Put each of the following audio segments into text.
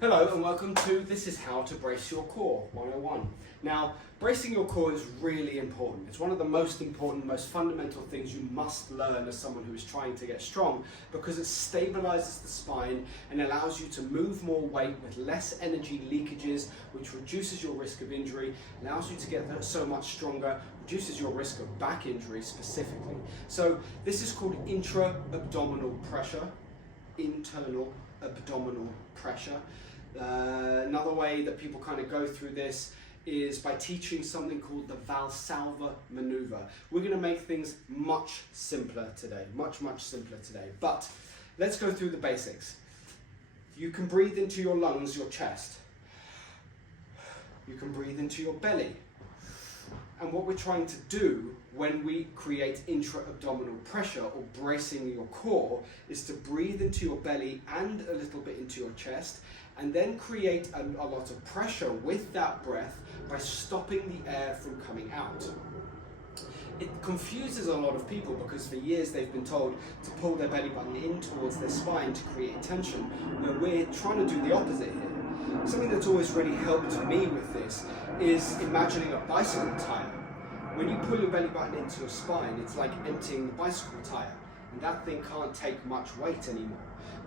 Hello and welcome to This is How to Brace Your Core 101. Now, bracing your core is really important. It's one of the most important, most fundamental things you must learn as someone who is trying to get strong because it stabilizes the spine and allows you to move more weight with less energy leakages, which reduces your risk of injury, allows you to get so much stronger, reduces your risk of back injury specifically. So this is called intra-abdominal pressure, internal abdominal pressure. Another way that people kind of go through this is by teaching something called the Valsalva maneuver. We're going to make things much simpler today, much simpler today. But let's go through the basics. You can breathe into your lungs, your chest. You can breathe into your belly. And what we're trying to do when we create intra-abdominal pressure or bracing your core is to breathe into your belly and a little bit into your chest and then create a lot of pressure with that breath by stopping the air from coming out. It confuses a lot of people because for years they've been told to pull their belly button in towards their spine to create tension, when we're trying to do the opposite here. Something that's always really helped me with this is imagining a bicycle tire. When you pull your belly button into your spine, it's like emptying the bicycle tire, and that thing can't take much weight anymore.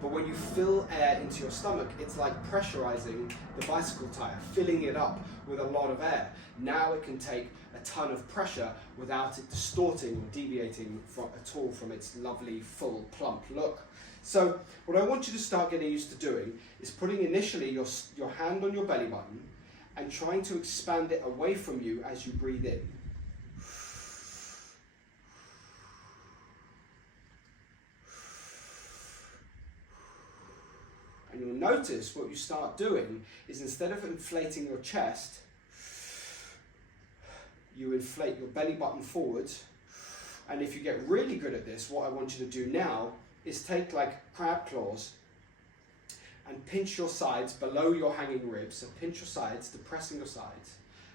But when you fill air into your stomach, it's like pressurizing the bicycle tire, filling it up with a lot of air. Now it can take a ton of pressure without it distorting or deviating at all from its lovely, full, plump look. So what I want you to start getting used to doing is putting initially your hand on your belly button and trying to expand it away from you as you breathe in. And you'll notice what you start doing is instead of inflating your chest, you inflate your belly button forwards. And if you get really good at this, what I want you to do now is take like crab claws and pinch your sides below your hanging ribs. So pinch your sides, depressing your sides.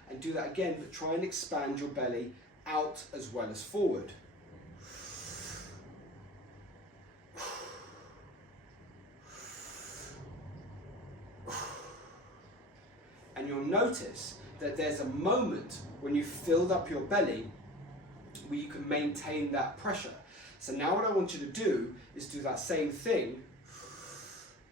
And do that again, but try and expand your belly out as well as forward. And you'll notice that there's a moment when you've filled up your belly where you can maintain that pressure. So now what I want you to do is do that same thing.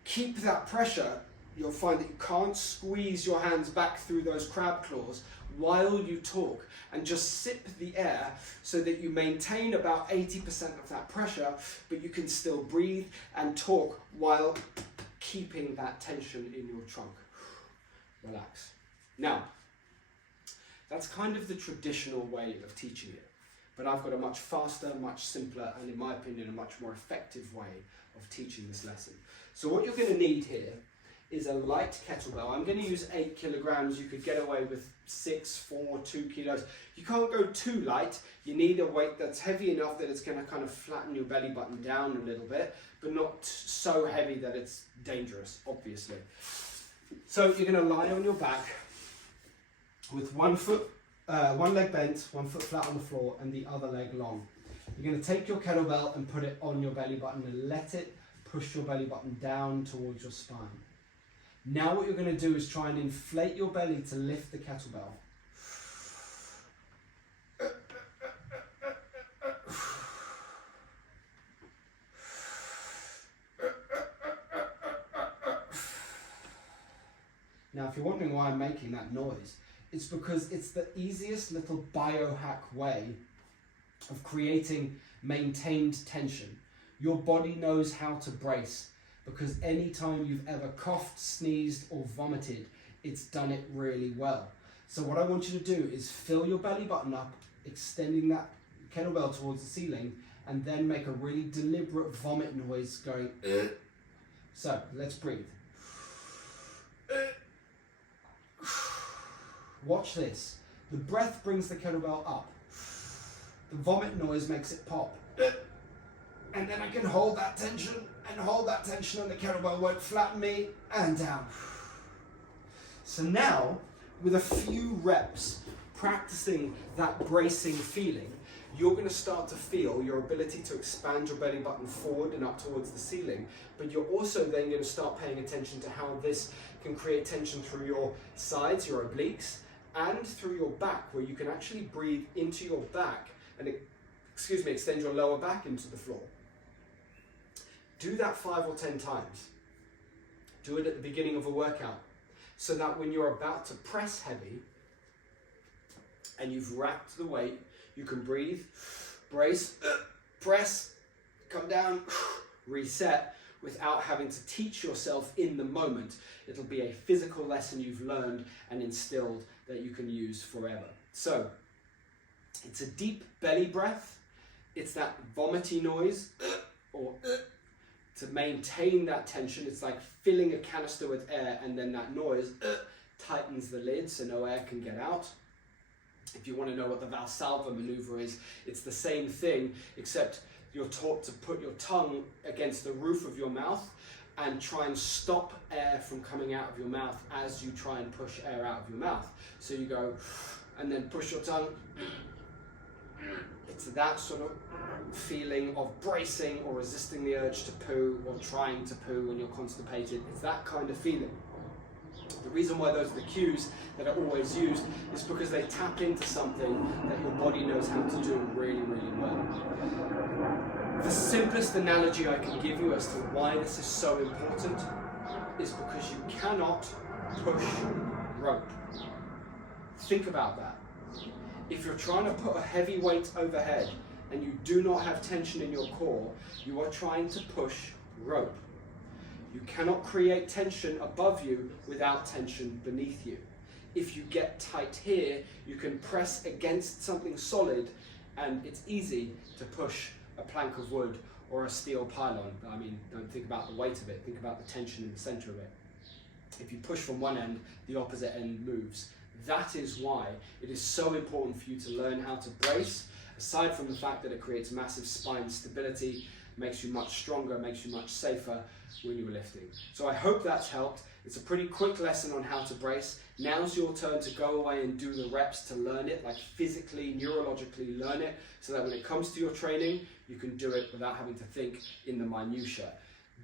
Keep that pressure. You'll find that you can't squeeze your hands back through those crab claws while you talk, and just sip the air so that you maintain about 80% of that pressure, but you can still breathe and talk while keeping that tension in your trunk. Relax. Now, that's kind of the traditional way of teaching it, but I've got a much faster, much simpler, and in my opinion, a much more effective way of teaching this lesson. So what you're going to need here is a light kettlebell. I'm going to use 8 kilograms. You could get away with 6, 4, 2 kilos. You can't go too light. You need a weight that's heavy enough that it's going to kind of flatten your belly button down a little bit, but not so heavy that it's dangerous, obviously. So you're going to lie on your back with one leg bent, one foot flat on the floor, and the other leg long. You're going to take your kettlebell and put it on your belly button and let it push your belly button down towards your spine. Now what you're going to do is try and inflate your belly to lift the kettlebell. Now, if you're wondering why I'm making that noise, it's because it's the easiest little biohack way of creating maintained tension. Your body knows how to brace because anytime you've ever coughed, sneezed, or vomited, it's done it really well. So what I want you to do is fill your belly button up, extending that kettlebell towards the ceiling, and then make a really deliberate vomit noise going, So, let's breathe. Watch this. The breath brings the kettlebell up. The vomit noise makes it pop. And then I can hold that tension and hold that tension, and the kettlebell won't flatten me, and down. So now, with a few reps practicing that bracing feeling, you're going to start to feel your ability to expand your belly button forward and up towards the ceiling, but you're also then going to start paying attention to how this can create tension through your sides, your obliques, and through your back, where you can actually breathe into your back and extend your lower back into the floor. Do that 5 or 10 times. Do it at the beginning of a workout, so that when you're about to press heavy and you've racked the weight, you can breathe, brace, press, come down, reset, without having to teach yourself in the moment. It'll be a physical lesson you've learned and instilled that you can use forever. So, it's a deep belly breath. It's that vomity noise, to maintain that tension. It's like filling a canister with air, and then that noise tightens the lid so no air can get out. If you want to know what the Valsalva maneuver is, it's the same thing, except you're taught to put your tongue against the roof of your mouth and try and stop air from coming out of your mouth as you try and push air out of your mouth. So you go, and then push your tongue. It's that sort of feeling of bracing or resisting the urge to poo, or trying to poo when you're constipated. It's that kind of feeling. The reason why those are the cues that are always used is because they tap into something that your body knows how to do really, really well. The simplest analogy I can give you as to why this is so important is because you cannot push rope. Think about that. If you're trying to put a heavy weight overhead and you do not have tension in your core, you are trying to push rope. You cannot create tension above you without tension beneath you. If you get tight here, you can press against something solid, and it's easy to push a plank of wood or a steel pylon. I mean, don't think about the weight of it, think about the tension in the center of it. If you push from one end, the opposite end moves. That is why it is so important for you to learn how to brace, aside from the fact that it creates massive spine stability, makes you much stronger, makes you much safer when you're lifting. So I hope that's helped. It's a pretty quick lesson on how to brace. Now's your turn to go away and do the reps to learn it, like physically, neurologically learn it, so that when it comes to your training, you can do it without having to think in the minutiae.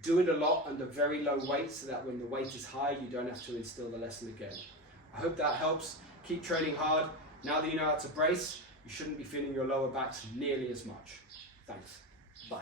Do it a lot under very low weight, so that when the weight is high, you don't have to instill the lesson again. I hope that helps. Keep training hard. Now that you know how to brace, you shouldn't be feeling your lower backs nearly as much. Thanks. Bye.